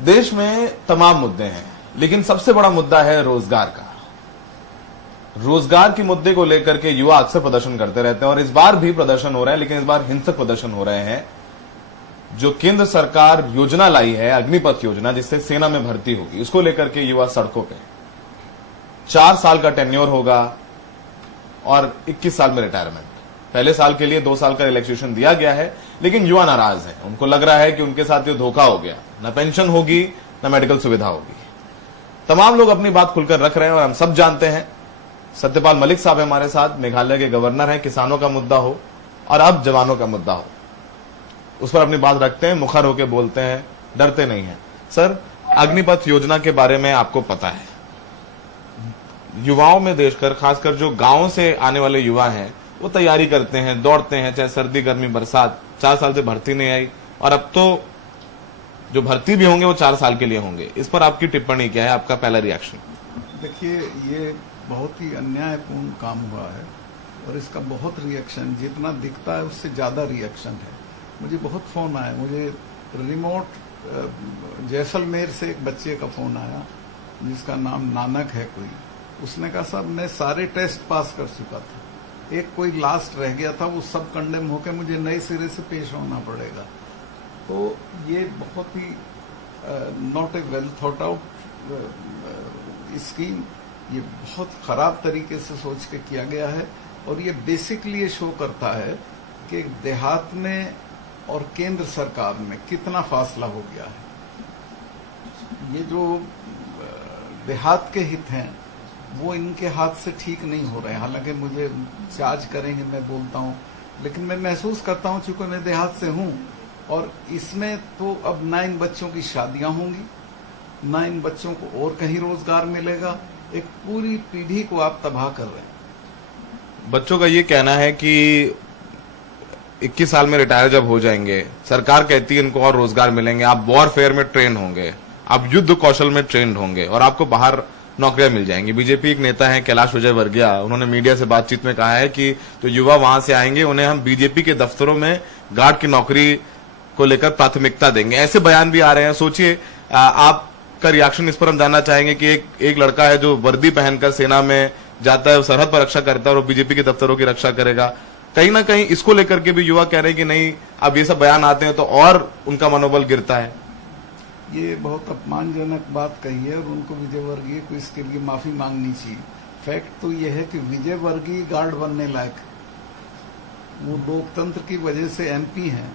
देश में तमाम मुद्दे हैं, लेकिन सबसे बड़ा मुद्दा है रोजगार का। रोजगार के मुद्दे को लेकर के युवा अक्सर प्रदर्शन करते रहते हैं और इस बार भी प्रदर्शन हो रहा है, लेकिन इस बार हिंसक प्रदर्शन हो रहे हैं। जो केंद्र सरकार योजना लाई है, अग्निपथ योजना, जिससे सेना में भर्ती होगी, उसको लेकर के युवा सड़कों पे। 4 साल का टेन्योर होगा और 21 साल में रिटायरमेंट। पहले साल के लिए 2 साल का रिलैक्सेशन दिया गया है, लेकिन युवा नाराज है। उनको लग रहा है कि उनके साथ ये धोखा हो गया, न पेंशन होगी न मेडिकल सुविधा होगी। तमाम लोग अपनी बात खुलकर रख रहे हैं और हम सब जानते हैं। सत्यपाल मलिक साहब है हमारे साथ, मेघालय के गवर्नर हैं। किसानों का मुद्दा हो और अब जवानों का मुद्दा हो, उस पर अपनी बात रखते हैं, मुखर होकर बोलते हैं, डरते नहीं हैं। सर, अग्निपथ योजना के बारे में आपको पता है, युवाओं में देशकर खासकर जो गांवों से आने वाले युवा हैं वो तैयारी करते हैं, दौड़ते हैं, चाहे सर्दी गर्मी बरसात। 4 साल से भर्ती नहीं आई और अब तो जो भर्ती भी होंगे वो 4 साल के लिए होंगे। इस पर आपकी टिप्पणी क्या है, आपका पहला रिएक्शन? देखिए, ये बहुत ही अन्यायपूर्ण काम हुआ है और इसका बहुत रिएक्शन, जितना दिखता है उससे ज्यादा रिएक्शन है। मुझे बहुत फोन आया, मुझे रिमोट जैसलमेर से एक बच्चे का फोन आया जिसका नाम नानक है कोई। उसने कहा साहब मैं सारे टेस्ट पास कर चुका था, एक कोई लास्ट रह गया था, वो सब कंडेम होकर मुझे नए सिरे से पेश होना पड़ेगा। तो ये बहुत ही not a well thought out scheme, ये बहुत खराब तरीके से सोच के किया गया है और ये बेसिकली ये शो करता है कि देहात में और केंद्र सरकार में कितना फासला हो गया है। ये जो देहात के हित हैं वो इनके हाथ से ठीक नहीं हो रहे हैं। हालांकि मुझे चार्ज करेंगे, मैं बोलता हूं, लेकिन मैं महसूस करता हूं चूंकि मैं देहात से हूं और इसमें तो अब ना इन बच्चों की शादियां होंगी, ना इन बच्चों को और कहीं रोजगार मिलेगा। एक पूरी पीढ़ी को आप तबाह कर रहे हैं। बच्चों का ये कहना है कि 21 साल में रिटायर जब हो जाएंगे, सरकार कहती है इनको और रोजगार मिलेंगे, आप वॉरफेयर में ट्रेन होंगे, आप युद्ध कौशल में ट्रेंड होंगे और आपको बाहर नौकरियां मिल जाएंगी। बीजेपी एक नेता है कैलाश विजयवर्गीय, उन्होंने मीडिया से बातचीत में कहा है कि जो युवा वहां से आएंगे उन्हें हम बीजेपी के दफ्तरों में गार्ड की नौकरी को लेकर प्राथमिकता देंगे। ऐसे बयान भी आ रहे हैं। सोचिए, आपका रिएक्शन इस पर हम जानना चाहेंगे कि एक लड़का है जो वर्दी पहनकर सेना में जाता है, सरहद पर रक्षा करता है और बीजेपी के दफ्तरों की रक्षा करेगा। कहीं ना कहीं इसको लेकर के भी युवा कह रहे हैं कि नहीं, अब ये सब बयान आते हैं तो और उनका मनोबल गिरता है। ये बहुत अपमानजनक बात कही है और उनको विजयवर्गीय को इसके लिए माफी मांगनी चाहिए। फैक्ट तो ये है कि विजयवर्गीय गार्ड बनने लायक, वो लोकतंत्र की वजह से एमपी हैं,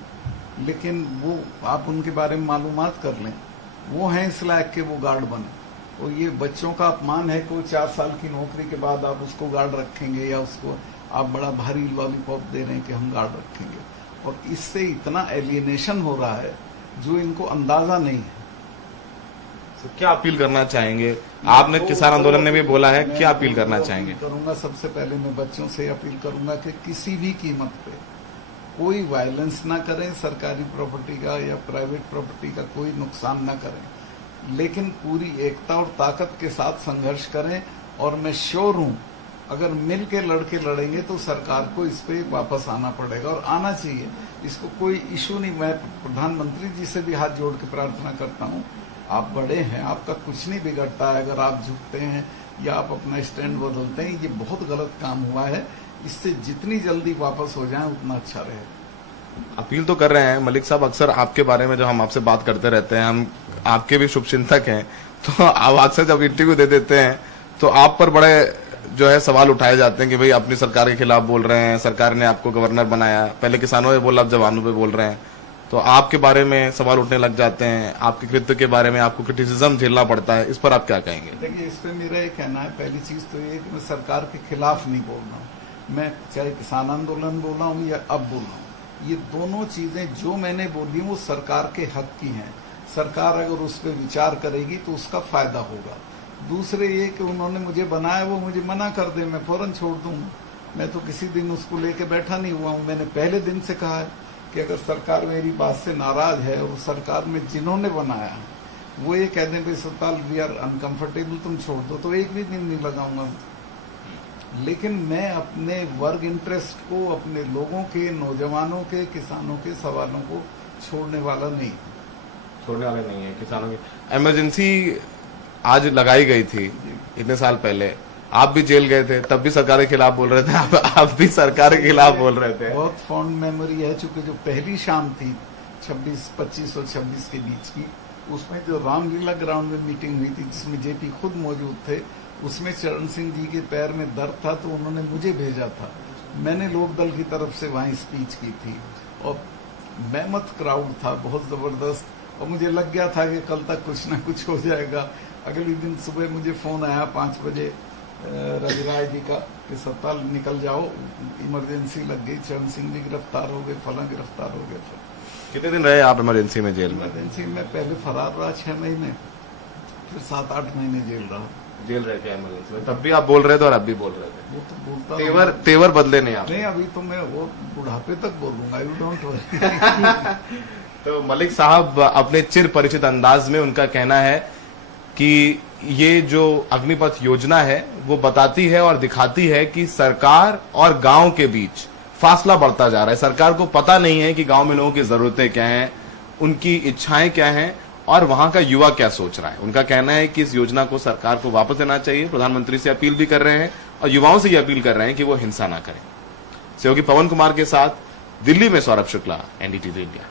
लेकिन वो आप उनके बारे में मालूमात कर लें, वो हैं इस लायक के वो गार्ड बने। और ये बच्चों का अपमान है कि वो 4 साल की नौकरी के बाद आप उसको गार्ड रखेंगे या उसको आप बड़ा भारी लॉलीपॉप दे रहे हैं कि हम गार्ड रखेंगे। और इससे इतना एलियनेशन हो रहा है जो इनको अंदाजा नहीं है। तो क्या अपील करना चाहेंगे? आपने किसान आंदोलन ने भी बोला है, क्या अपील करना चाहेंगे? करूंगा, सबसे पहले मैं बच्चों से अपील करूंगा कि किसी भी कीमत पे कोई वायलेंस ना करें, सरकारी प्रॉपर्टी का या प्राइवेट प्रॉपर्टी का कोई नुकसान ना करें, लेकिन पूरी एकता और ताकत के साथ संघर्ष करें। और मैं श्योर हूं अगर मिल के लड़के लड़ेंगे तो सरकार को इस पे वापस आना पड़ेगा और आना चाहिए। इसको कोई इशू नहीं। मैं प्रधानमंत्री जी से भी हाथ जोड़ के प्रार्थना करता हूं, आप बड़े हैं, आपका कुछ नहीं बिगड़ता है अगर आप झुकते हैं या आप अपना स्टैंड बदलते हैं। ये बहुत गलत काम हुआ है, इससे जितनी जल्दी वापस हो जाए उतना अच्छा रहेगा। अपील तो कर रहे हैं मलिक साहब। अक्सर आपके बारे में जब हम आपसे बात करते रहते हैं, हम आपके भी शुभचिंतक हैं, तो आप अक्सर जब इंटरव्यू दे देते हैं तो आप पर बड़े जो है सवाल उठाए जाते हैं कि भाई अपनी सरकार के खिलाफ बोल रहे हैं, सरकार ने आपको गवर्नर बनाया, पहले किसानों पे बोला, अब जवानों पे बोल रहे हैं, तो आपके बारे में सवाल उठने लग जाते हैं, आपके कृत्य के बारे में आपको क्रिटिसिज्म झेलना पड़ता है। इस पर आप क्या कहेंगे? देखिए, इस पे मेरा ये कहना है, पहली चीज तो ये कि मैं सरकार के खिलाफ नहीं बोल रहा हूँ। मैं चाहे किसान आंदोलन बोला हूँ या अब बोल रहा हूँ, ये दोनों चीजें जो मैंने बोली वो सरकार के हक की हैं। सरकार अगर उस पर विचार करेगी तो उसका फायदा होगा। दूसरे ये कि उन्होंने मुझे बनाया, वो मुझे मना कर दे, मैं फौरन छोड़ दूंगा। मैं तो किसी दिन उसको लेके बैठा नहीं हुआ हूँ। मैंने पहले दिन से कहा है कि अगर सरकार मेरी बात से नाराज है और सरकार में जिन्होंने बनाया है वो ये कह दें भाई सतपाल वी आर अनकंफर्टेबल, तुम छोड़ दो, तो एक भी दिन नहीं लगाऊंगा। लेकिन मैं अपने वर्ग इंटरेस्ट को, अपने लोगों के, नौजवानों के, किसानों के सवालों को छोड़ने वाला नहीं। छोड़ने वाले नहीं है किसानों की। इमरजेंसी आज लगाई गई थी इतने साल पहले, आप भी जेल गए थे, तब भी सरकार के खिलाफ बोल रहे थे, आप भी सरकार के खिलाफ बोल रहे थे। बहुत फॉन्ड मेमोरी है, चूंकि जो पहली शाम थी 25 और 26 के बीच की, उसमें जो रामलीला ग्राउंड में मीटिंग हुई थी जिसमें जेपी खुद मौजूद थे, उसमें चरण सिंह जी के पैर में दर्द था तो उन्होंने मुझे भेजा था। मैंने लोकदल की तरफ से वहां स्पीच की थी और मेहमत क्राउड था, बहुत जबरदस्त, और मुझे लग गया था कि कल तक कुछ ना कुछ हो जाएगा। अगले दिन सुबह मुझे फोन आया 5 बजे रविराज जी का कि सत्ता निकल जाओ, इमरजेंसी लग गई, चरण सिंह जी गिरफ्तार हो गए, फला गिरफ्तार हो गए। कितने दिन रहे आप इमरजेंसी में, जेल में? इमरजेंसी में पहले फरार रहा 6 महीने, फिर 7-8 महीने जेल रहा। जेल रह के इमरजेंसी में, तब भी आप बोल रहे थे और अब भी बोल रहे थे। वो तो बोलता तेवर बदले नहीं आप? नहीं, अभी तो मैं वो बुढ़ापे तक बोलूंगा, यू डोंट वरी। तो मलिक साहब अपने चिर परिचित अंदाज में, उनका कहना है कि ये जो अग्निपथ योजना है वो बताती है और दिखाती है कि सरकार और गांव के बीच फासला बढ़ता जा रहा है। सरकार को पता नहीं है कि गांव में लोगों की जरूरतें क्या हैं, उनकी इच्छाएं क्या हैं और वहां का युवा क्या सोच रहा है। उनका कहना है कि इस योजना को सरकार को वापस लेना चाहिए। प्रधानमंत्री से अपील भी कर रहे हैं और युवाओं से ये अपील कर रहे हैं कि वो हिंसा ना करें। सहयोगी पवन कुमार के साथ दिल्ली में सौरभ शुक्ला, एनडीटीवी इंडिया।